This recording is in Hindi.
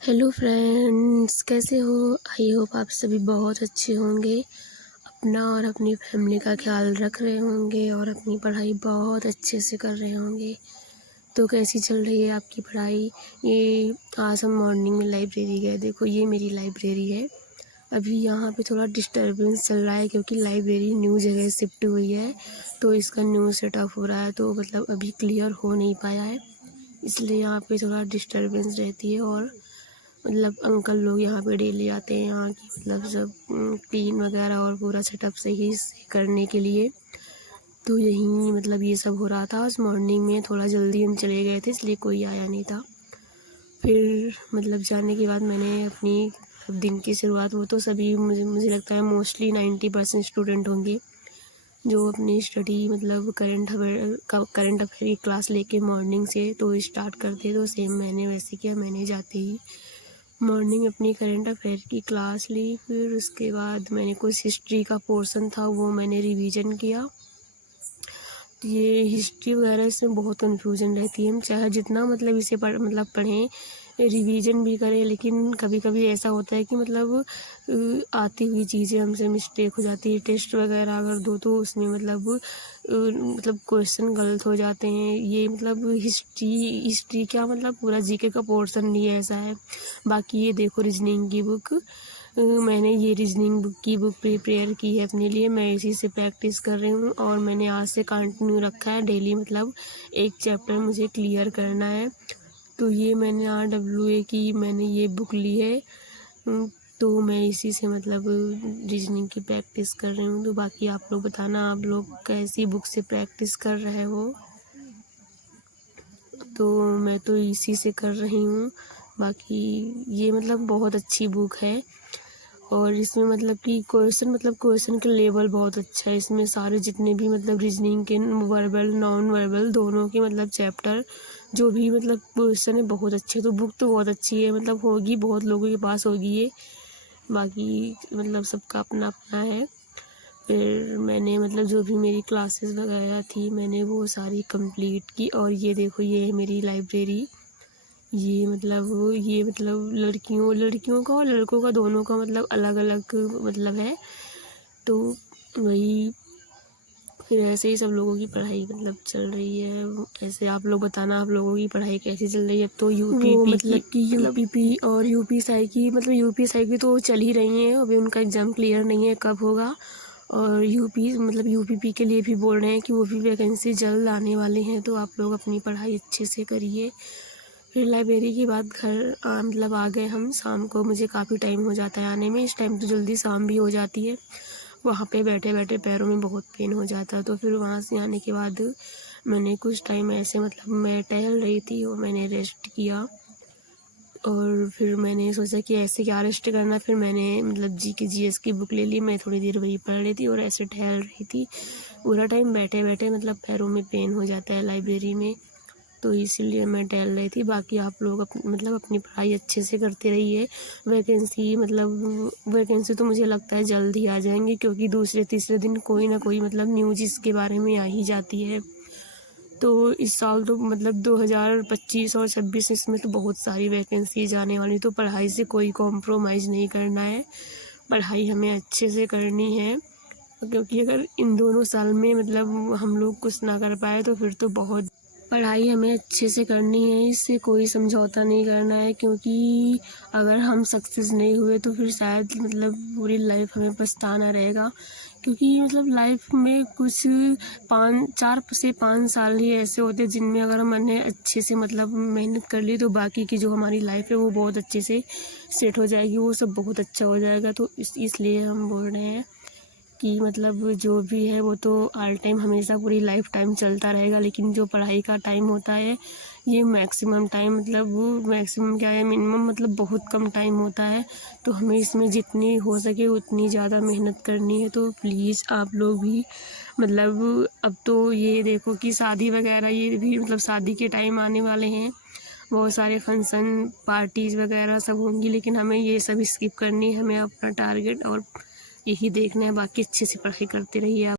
हेलो फ्रेंड्स, कैसे हो? आई होप आप सभी बहुत अच्छे होंगे। अपना और अपनी फैमिली का ख्याल रख रहे होंगे और अपनी पढ़ाई बहुत अच्छे से कर रहे होंगे। तो कैसी चल रही है आपकी पढ़ाई? ये आज हम मॉर्निंग में लाइब्रेरी गए। देखो, ये मेरी लाइब्रेरी है। अभी यहाँ पे थोड़ा डिस्टर्बेंस चल रहा है क्योंकि लाइब्रेरी न्यू जगह शिफ्ट हुई है, तो इसका न्यू सेटअप हो रहा है, तो मतलब अभी क्लियर हो नहीं पाया है, इसलिए यहाँ पे थोड़ा डिस्टर्बेंस रहती है। और मतलब अंकल लोग यहाँ पे डेली आते हैं, यहाँ की मतलब सब क्लीन वगैरह और पूरा सेटअप सही से करने के लिए। तो यही मतलब ये सब हो रहा था। आज मॉर्निंग में थोड़ा जल्दी हम चले गए थे, इसलिए कोई आया नहीं था। फिर मतलब जाने के बाद मैंने अपनी दिन की शुरुआत, वो तो सभी मुझे लगता है मोस्टली 90% स्टूडेंट होंगे जो अपनी स्टडी मतलब करंट अफेयर की क्लास लेके मॉर्निंग से तो स्टार्ट करते। तो सेम मैंने वैसे किया। मैंने जाते ही मॉर्निंग अपनी करंट अफेयर की क्लास ली। फिर उसके बाद मैंने कुछ हिस्ट्री का पोर्शन था वो मैंने रिवीजन किया। तो ये हिस्ट्री वगैरह इसमें बहुत कन्फ्यूजन रहती है। हम चाहे जितना मतलब इसे पढ़ें, रिवीजन भी करें, लेकिन कभी कभी ऐसा होता है कि मतलब आती हुई चीज़ें हमसे मिस्टेक हो जाती है। टेस्ट वगैरह अगर दो तो उसमें मतलब क्वेश्चन गलत हो जाते हैं। ये मतलब हिस्ट्री क्या, मतलब पूरा जीके का पोर्शन ही ऐसा है। बाकी ये देखो रीजनिंग की बुक, मैंने ये रीजनिंग बुक प्रिपेयर की है अपने लिए। मैं इसी से प्रैक्टिस कर रही हूँ और मैंने आज से कंटिन्यू रखा है। डेली मतलब एक चैप्टर मुझे क्लियर करना है। तो ये मैंने RWA की मैंने ये बुक ली है। तो मैं इसी से मतलब रीजनिंग की प्रैक्टिस कर रही हूँ। तो बाकी आप लोग बताना, आप लोग कैसी बुक से प्रैक्टिस कर रहे हो? तो मैं तो इसी से कर रही हूँ। बाकी ये मतलब बहुत अच्छी बुक है और इसमें मतलब कि क्वेश्चन का लेवल बहुत अच्छा है। इसमें सारे जितने भी मतलब रीजनिंग के वर्बल नॉन वर्बल दोनों के मतलब चैप्टर जो भी मतलब क्वेश्चन है बहुत अच्छे। तो बुक तो बहुत अच्छी है, मतलब होगी बहुत लोगों के पास होगी ये। बाकी मतलब सबका अपना अपना है। फिर मैंने मतलब जो भी मेरी क्लासेस वगैरह थी मैंने वो सारी कंप्लीट की। और ये देखो, ये है मेरी लाइब्रेरी। ये मतलब लड़कियों का और लड़कों का दोनों का मतलब अलग अलग मतलब है। तो वही फिर ऐसे ही सब लोगों की पढ़ाई मतलब चल रही है। ऐसे आप लोग बताना, आप लोगों की पढ़ाई कैसी चल रही है? अब तो यूपीपी और यूपीएसआई की तो चल ही रही हैं। अभी उनका एग्ज़ाम क्लियर नहीं है, कब होगा। और यूपीपी के लिए भी बोल रहे हैं कि वो भी वैकेंसी जल्द आने वाले हैं। तो आप लोग अपनी पढ़ाई अच्छे से करिए। फिर लाइब्रेरी के बाद घर मतलब आ गए हम। शाम को मुझे काफ़ी टाइम हो जाता है आने में। इस टाइम तो जल्दी शाम भी हो जाती है। वहाँ पे बैठे बैठे पैरों में बहुत पेन हो जाता है। तो फिर वहाँ से आने के बाद मैंने कुछ टाइम ऐसे मतलब मैं टहल रही थी और मैंने रेस्ट किया। और फिर मैंने सोचा कि ऐसे क्या रेस्ट करना। फिर मैंने मतलब GS की बुक ले ली। मैं थोड़ी देर वही पढ़ रही थी और ऐसे टहल रही थी। पूरा टाइम बैठे बैठे मतलब पैरों में पेन हो जाता है लाइब्रेरी में, तो इसीलिए मैं टहल रही थी। बाकी आप लोग मतलब अपनी पढ़ाई अच्छे से करते रहिए। वैकेंसी तो मुझे लगता है जल्द ही आ जाएंगी, क्योंकि दूसरे तीसरे दिन कोई ना कोई मतलब न्यूज़ इसके बारे में आ ही जाती है। तो इस साल तो मतलब 2025 और 26 इसमें तो बहुत सारी वैकेंसी जाने वाली। तो पढ़ाई से कोई कॉम्प्रोमाइज़ नहीं करना है, पढ़ाई हमें अच्छे से करनी है। क्योंकि अगर इन दोनों साल में मतलब हम लोग कुछ ना कर पाए तो फिर तो बहुत, पढ़ाई हमें अच्छे से करनी है, इससे कोई समझौता नहीं करना है। क्योंकि अगर हम सक्सेस नहीं हुए तो फिर शायद मतलब पूरी लाइफ हमें पछताना रहेगा। क्योंकि मतलब लाइफ में कुछ 4 से 5 साल ही ऐसे होते हैं जिनमें अगर हमने अच्छे से मतलब मेहनत कर ली तो बाकी की जो हमारी लाइफ है वो बहुत अच्छे से सेट हो जाएगी, वो सब बहुत अच्छा हो जाएगा। तो इसलिए हम बोल रहे हैं कि मतलब जो भी है वो तो ऑल टाइम हमेशा पूरी लाइफ टाइम चलता रहेगा। लेकिन जो पढ़ाई का टाइम होता है ये मैक्सिमम टाइम मतलब मैक्सिमम क्या है, मिनिमम मतलब बहुत कम टाइम होता है। तो हमें इसमें जितनी हो सके उतनी ज़्यादा मेहनत करनी है। तो प्लीज़ आप लोग भी मतलब, अब तो ये देखो कि शादी वगैरह ये भी मतलब शादी के टाइम आने वाले हैं, बहुत सारे फंक्शन पार्टीज़ वगैरह सब होंगी, लेकिन हमें ये सब स्किप करनी है। हमें अपना टारगेट और यही देखना है। बाकी अच्छे से पढ़ाई करते रहिए आप।